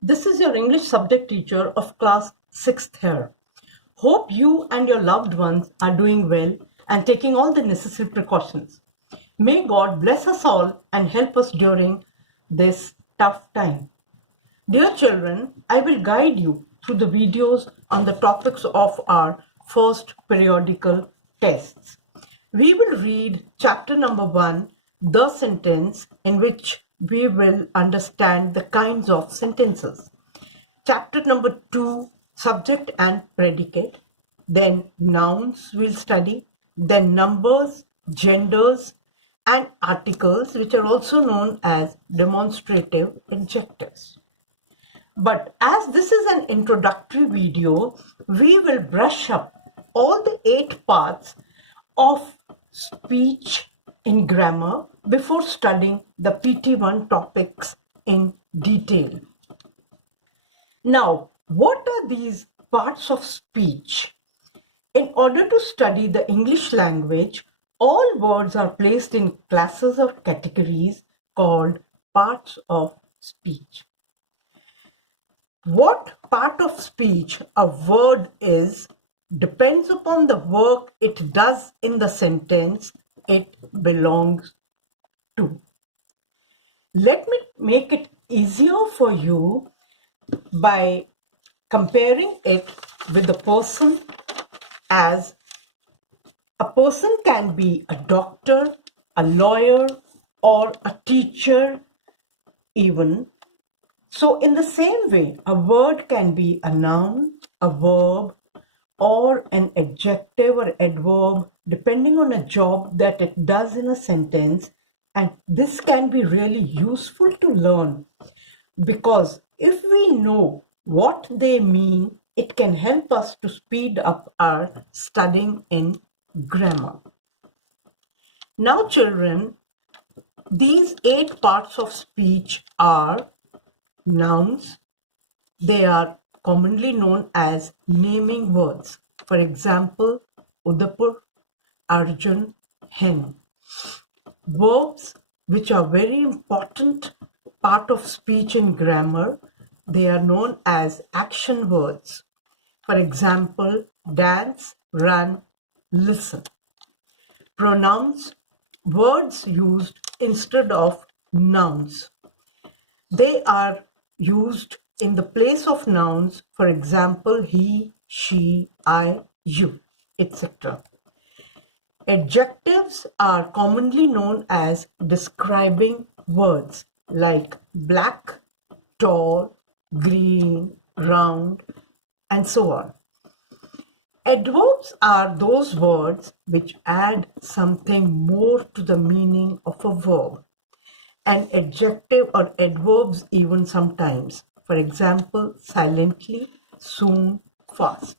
This is your English subject teacher of class 6th here. Hope you and your loved ones are doing well and taking all the necessary precautions. May God bless us all and help us during this tough time. Dear children, I will guide you through the videos on the topics of our first periodical tests. We will read chapter number 1, the sentence, in which we will understand the kinds of sentences. Chapter number 2, subject and predicate. Then nouns we'll study. Then numbers, genders, and articles, which are also known as demonstrative adjectives. But as this is an introductory video, we will brush up all the 8 parts of speech in grammar before studying the PT1 topics in detail. Now, what are these parts of speech? In order to study the English language, all words are placed in classes or categories called parts of speech. What part of speech a word is depends upon the work it does in the sentence it belongs to. Let me make it easier for you by comparing it with the person, as a person can be a doctor, a lawyer, or a teacher even. So in the same way, a word can be a noun, a verb, or an adjective or adverb depending on a job that it does in a sentence. And this can be really useful to learn, because if we know what they mean, it can help us to speed up our studying in grammar. Now children, these 8 parts of speech are nouns. They are commonly known as naming words. For example, Udaipur, Arjun, hen. Verbs, which are very important part of speech in grammar, they are known as action words. For example, dance, run, listen. Pronouns, words used instead of nouns. They are used in the place of nouns, for example, he, she, I, you, etc. Adjectives are commonly known as describing words like black, tall, green, round, and so on. Adverbs are those words which add something more to the meaning of a verb. An adjective or adverbs even sometimes. For example, silently, soon, fast.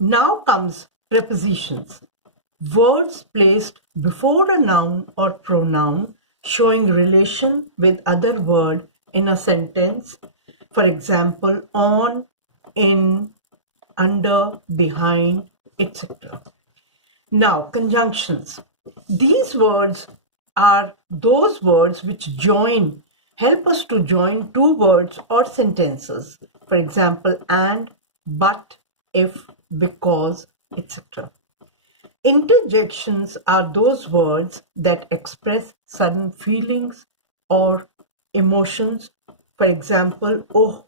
Now comes prepositions. Words placed before a noun or pronoun showing relation with other word in a sentence. For example, on, in, under, behind, etc. Now, conjunctions. These words are those words which help us to join 2 words or sentences. For example, and, but, if, because, etc. Interjections are those words that express sudden feelings or emotions. For example, oh,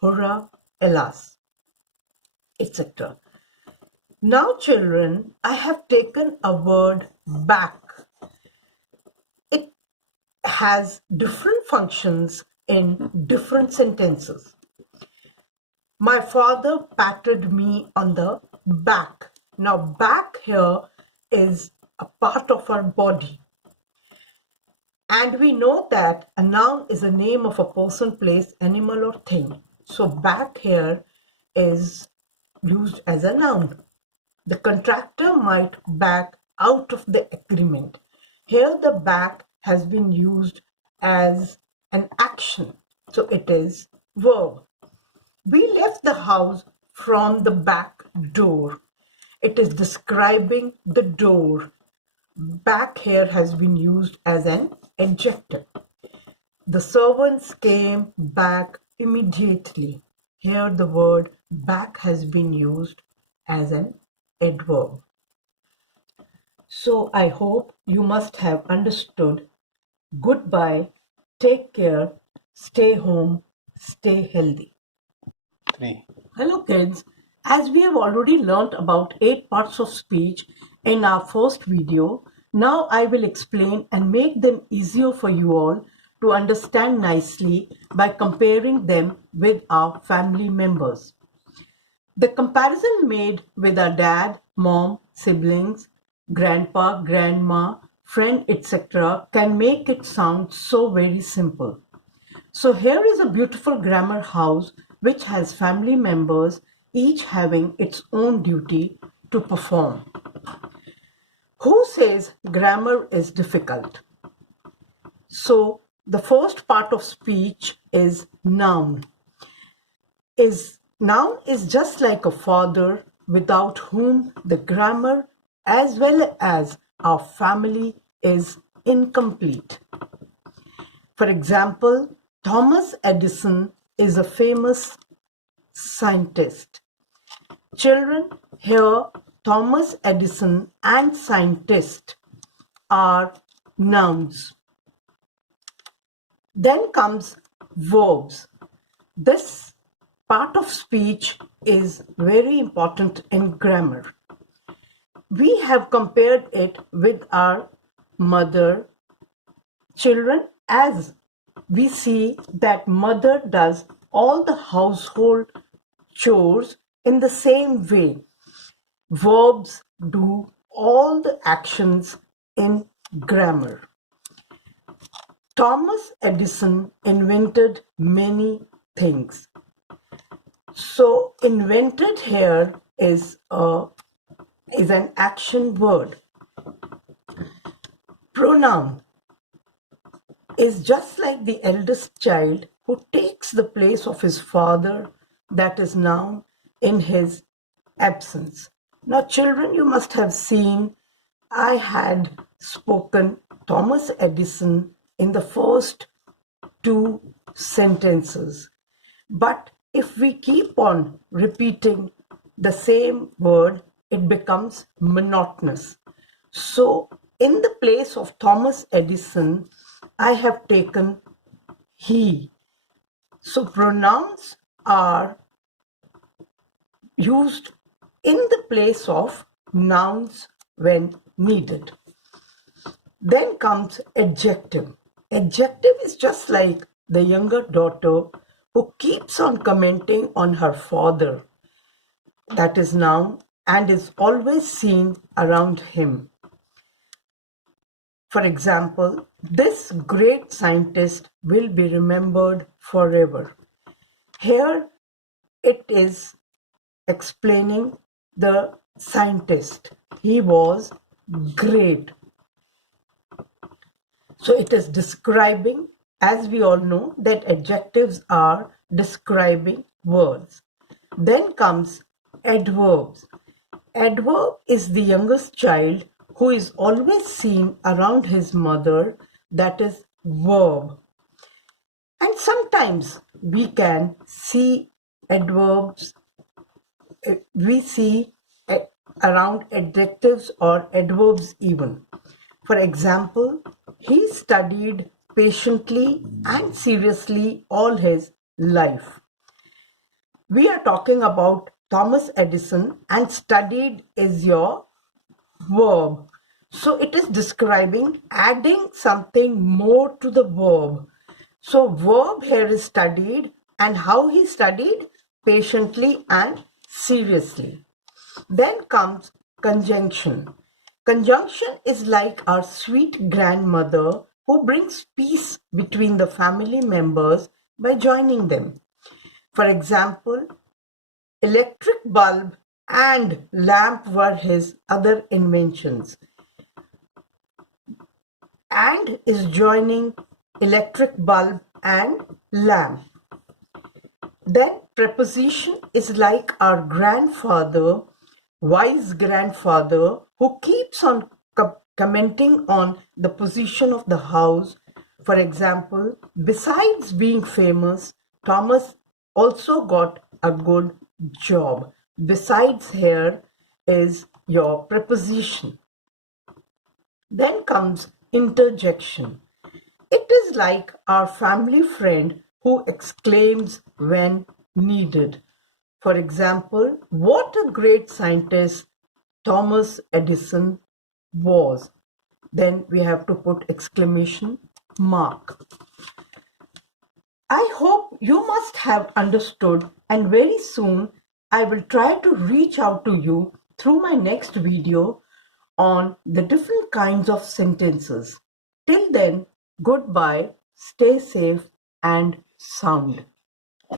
hurrah, alas, etc. Now children, I have taken a word back. It has different functions in different sentences. My father patted me on the back. Now back here is a part of our body. And we know that a noun is a name of a person, place, animal, or thing. So back here is used as a noun. The contractor might back out of the agreement. Here the back has been used as an action. So it is verb. We left the house from the back door. It is describing the door. Back here has been used as an adjective. The servants came back immediately. Here the word back has been used as an adverb. So I hope you must have understood. Goodbye, take care, stay home, stay healthy. 3. Hello kids, as we have already learnt about 8 parts of speech in our first video, now I will explain and make them easier for you all to understand nicely by comparing them with our family members. The comparison made with our dad, mom, siblings, grandpa, grandma, friend, etc. can make it sound so very simple. So here is a beautiful grammar house which has family members, each having its own duty to perform. Who says grammar is difficult? So the first part of speech is noun. Noun is just like a father without whom the grammar as well as our family is incomplete. For example, Thomas Edison is a famous scientist. Children, here Thomas Edison and scientist are nouns. Then comes verbs. This part of speech is very important in grammar. We have compared it with our mother. Children, as we see that mother does all the household chores in the same way. Verbs do all the actions in grammar. Thomas Edison invented many things. So invented here is an action word. Pronoun is just like the eldest child who takes the place of his father, that is noun, in his absence. Now children, you must have seen I had spoken Thomas Edison in the first 2 sentences. But if we keep on repeating the same word, it becomes monotonous. So in the place of Thomas Edison, I have taken he. So pronouns are used in the place of nouns when needed. Then comes adjective. Adjective is just like the younger daughter who keeps on commenting on her father, that is noun, and is always seen around him. For example, this great scientist will be remembered forever. Here it is explaining the scientist. He was great. So it is describing, as we all know, that adjectives are describing words. Then comes adverbs. Adverb is the youngest child who is always seen around his mother, that is verb. And sometimes we can see adverbs, we see around adjectives or adverbs even. For example, he studied patiently and seriously all his life. We are talking about Thomas Edison, and studied is your verb. So it is describing, adding something more to the verb. So verb here is studied, and how he studied? Patiently and seriously. Then comes conjunction. Conjunction is like our sweet grandmother who brings peace between the family members by joining them. For example, electric bulb and lamp were his other inventions. And is joining electric bulb and lamp. Then preposition is like our grandfather, wise grandfather, who keeps on commenting on the position of the house. For example, besides being famous, Thomas also got a good job. Besides here is your preposition. Then comes interjection. It is like our family friend who exclaims when needed. For example, what a great scientist Thomas Edison was. Then we have to put exclamation mark. I hope you must have understood, and very soon I will try to reach out to you through my next video on the different kinds of sentences. Till then, goodbye, stay safe and sound.